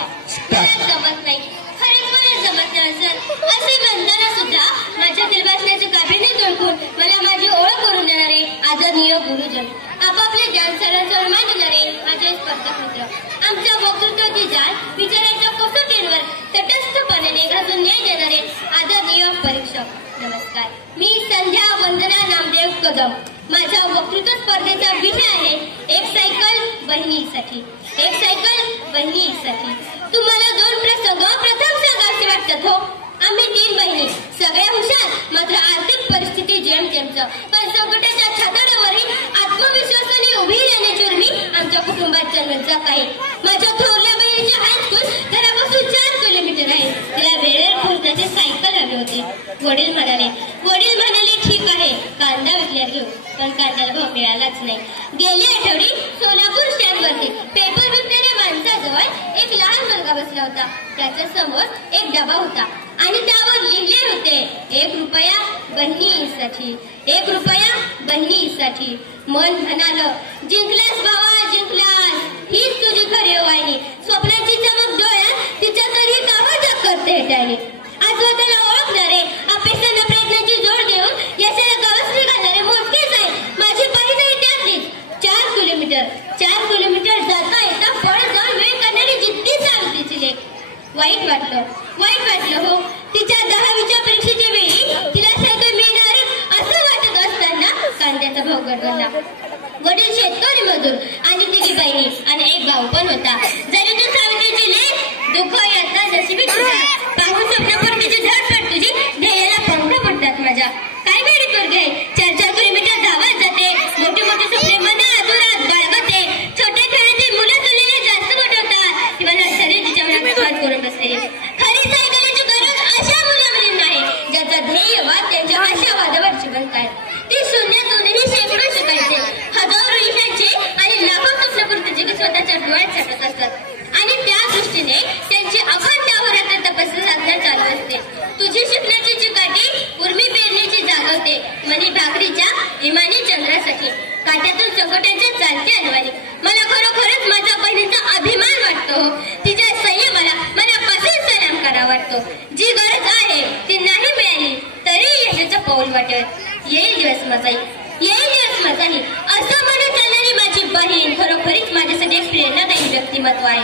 जमत नाही, खरंच मला जमत नाही सर. असे म्हणताना सुद्धा माझ्यातील बसण्याचे काबिलियत ओळखून मला माझी ओळख करून देणारे आदरणीय गुरुजन, आपापले ज्ञान सन्मान देणारे माझे स्पर्धक मित्र, आमच्या वक्तृत्वाची जाण विचारांच्या कसोटींवर तटस्थपणे घासून न्याय देणारे आदरणीय परीक्षक. नमस्कार, मी संध्या वंदना नामदेव कदम. माझ्या वक्तृत्व स्पर्धेचा विषय आहे एक सायकल बहिणीसाठी. एक सायकल बहिणीसाठी. तुम्हाला दोन प्रसंग प्रथम सांगायचे वाटतात हो. आम्ही 3 बहिणी, सगळ्या हुशार, मात्र आर्थिक परिस्थिती जेमतेमचं, पण संकटाच्या छाताडावरील आत्मविश्वासाने उभी राहण्याची उर्मी आमच्या कुटुंबात जन्मजात आहे. माझ्या थोरल्या बहिणीची हायस्कूल घरापासून 4 किलोमीटर आहे. तिला वेळेवर पोहोचण्याची सायकल हवी होती. वडील म्हणाले ठीक आहे, कांदा विकल्यावर घेऊ, पण कांद्याला भाव मिळालाच नाही. गेल्या आठवडी सोलापूर स्टँडवरती पेपर विकणाऱ्या माणसाजवळ एक लहान मुलगा बसला होता. त्याच्या समोर एक डबा होता आणि त्यावर लिहिले होते 1 रुपया बहिणीसाठी, 1 रुपया बहिणीसाठी. मन म्हणालं, जिंकलास भावा जिंकलास, हीच तुझी खरी वाहिनी. स्वप्नाची चमक डोळ्यात तिच्या तरी कामाच्या करते त्याने. आजूबाजूला ओळखणारे, अपेक्षांना प्रयत्नाची जोड देऊन यशाला गवसणी घालणारे मोजकेच आहे. माझी बहीणही त्यातलीच. 4 किलोमीटर जाता येता पळत जाऊन वेळ करणारी जिद्दी सावित्रीची लेक. वाईट वाटलं हो. तिच्या 10वीच्या परीक्षेच्या वेळी तिला सायकल मिळणार असं वाटत असताना कांद्याचा भाव गडगडला. वडील शेतकरी मजूर आणि तिची बहिणी आणि एक भाऊ पण होता. जरी तू सावित्रीची लेक, दुःख यातना नशिबी तुझ्या. पाहून स्वप्नपूर्तीची धडपड तुझी, ध्येयाला पंख पडतात माझ्या. काय वेळी पोरगी आहे, 4 किलोमीटर धावत जाते. मोठी स्वप्ने मनात दुरात बाळगते. छोट्या खेळातील मुलं तुला जास्त मोठवतात. किंवा नर्सरी तिच्या मनात करून बसते. खरी सायकलीची गरज अशा मुला-मुलींना आहे ज्याचा ध्येयवाद त्यांच्या आशावादावर जिवंत आहे. ती शून्यातूनही शेकडो शिकायचे, हजारो लिहायचे आणि लाखो स्वप्नपूर्तीची स्वतःच्या डोळ्यात साठत असतात. आणि त्या दृष्टीने त्यांची अखंड अहोरात्र तपस्या साधना चालू असते. तुझी शिकण्याची चिकाटी उर्मी पेरणीची जागवते. मनी भाकरीच्या इमानी चंद्रासाठी, काट्यातून संकटांच्या चालते अनवाणी. मला खरोखरच माझ्या बहिणीचा अभिमान वाटतो. तिच्या संयमाला मला कसे सलाम करा वाटतो. जी गरज आहे ती नाही मिळाली तरी यशाचं पाऊल वाटत. येईल दिवस माझाही असं म्हणत चालणारी माझी बहीण खरोखरीच माझ्यासाठी एक प्रेरणादायी व्यक्तिमत्व आहे.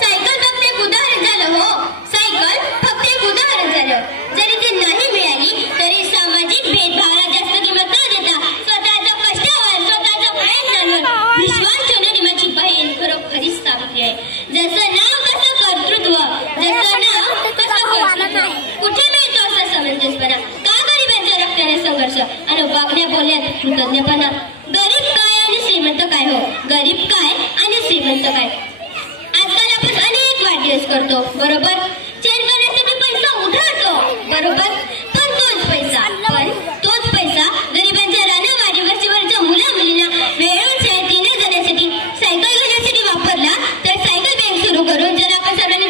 सायकल फक्त एक उदाहरण झालं हो. सायकल फक्त एक उदाहरण झालं. जरी ती नाही मिळाली तरी सामाजिक भेदभावाला जास्त किंमत न देता स्वतःच्या कष्टावर, स्वतःच्या प्रयत्नांवर विश्वास ठेवणारी माझी बहीण खरोखरीच सावित्री आहे. जसं नाव तसं कर्तृत्व, जसं नाव तसं कर्तृत्व. कुठे मिळतो असा समंजसपणा? का गरिबांच्या रक्ताने संघर्ष आणि वागण्या बोलण्यात कृतज्ञपणा? गरीब काय आणि श्रीमंत काय हो? गरीब काय आणि श्रीमंत काय? आजकाल आपण अनेक वाढदिवस करतो, बरोबर? चेन करण्यासाठी पैसा उधळतो, बरोबर? पण तोच पैसा गरिबांच्या रानावाडीवरच्या मुला-मुलींना वेळेवर शाळेत येण्या जाण्यासाठी, सायकल घेण्यासाठी वापरला तर सायकल बँक सुरू करून जर आपण सर्वांनी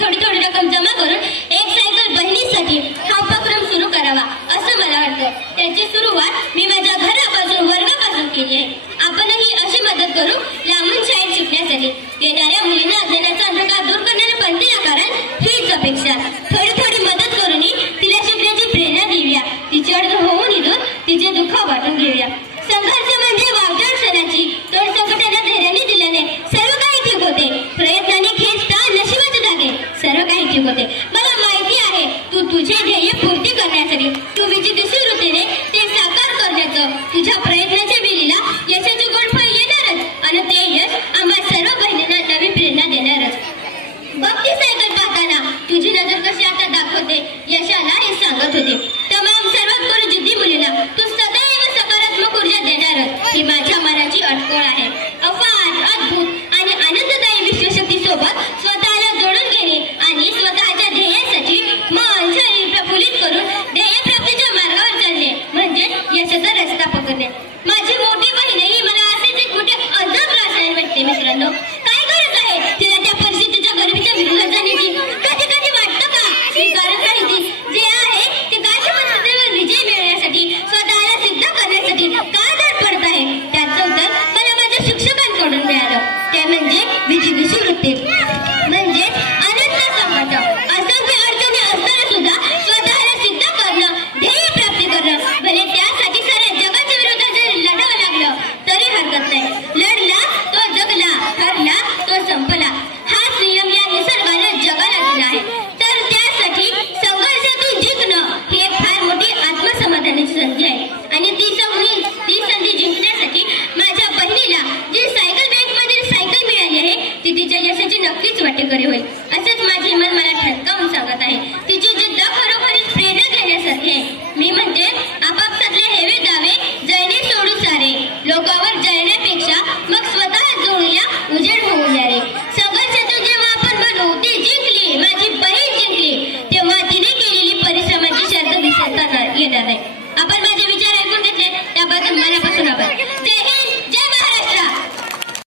थोडी रक्कम जमा करून एक सायकल बहिणीसाठी हा उपक्रम सुरू करावा असं मला वाटतं. त्याची सुरुवात मी माझ्या घरापासून, वर्गापासून केली आहे. आपणही अशी मदत करू लांबून शाळेत शिकण्यासाठी. येणाऱ्या मुलींना अज्ञानाचा अंधकार दूर करणाऱ्या पंथीला कारण हीच अपेक्षा. थोडी मदत करूनही तिला शिकण्याची प्रेरणा देऊया. तिची अडचण होऊन निघून तिचे दुःख वाटून घेऊया. संघर्ष म्हणजे वावटळ क्षणाची, तोड संकटाला धैर्याने दिल्याने सर्व काही ठीक होते. प्रयत्नाने खेचता नशिबाचे धागे, सर्व काही ठीक होते. मला माहिती आहे तू तुझे ध्येय पूर्ती करण्यासाठी, तू विजितशील वृत्तीने ते साकार करण्याचं तुझ्या प्रयत्नाच्या वेळेला यशाचे गोड फळ येणारच आणि ते यश आम्हा सर्व बहिणींना नवी प्रेरणा देणारच. बघ ती सायकल पाहताना तुझी नजर कशी म्हणजे अनंत संकट, असंख्य अडचणी असताना सुद्धा स्वतःला सिद्ध करणं, ध्येय प्राप्ती करणं, भले त्यासाठी साऱ्या जगाच्या विरोधात जरी लढावं लागलं तरी हरकत नाही. लढला तो जगला, हरला तो संपला, हाच नियम या निसर्गानं जगाला दिला आहे. तर त्यासाठी संघर्षातून जिंकणं ही एक फार मोठी आत्मसमाधानाची संधी आहे. आणि ती संधी जिंकण्यासाठी माझ्या बहिणीला जी सायकल बँकमधील सायकल मिळाली आहे ती तिच्या यशाची नक्कीच वाटेकरी होईल.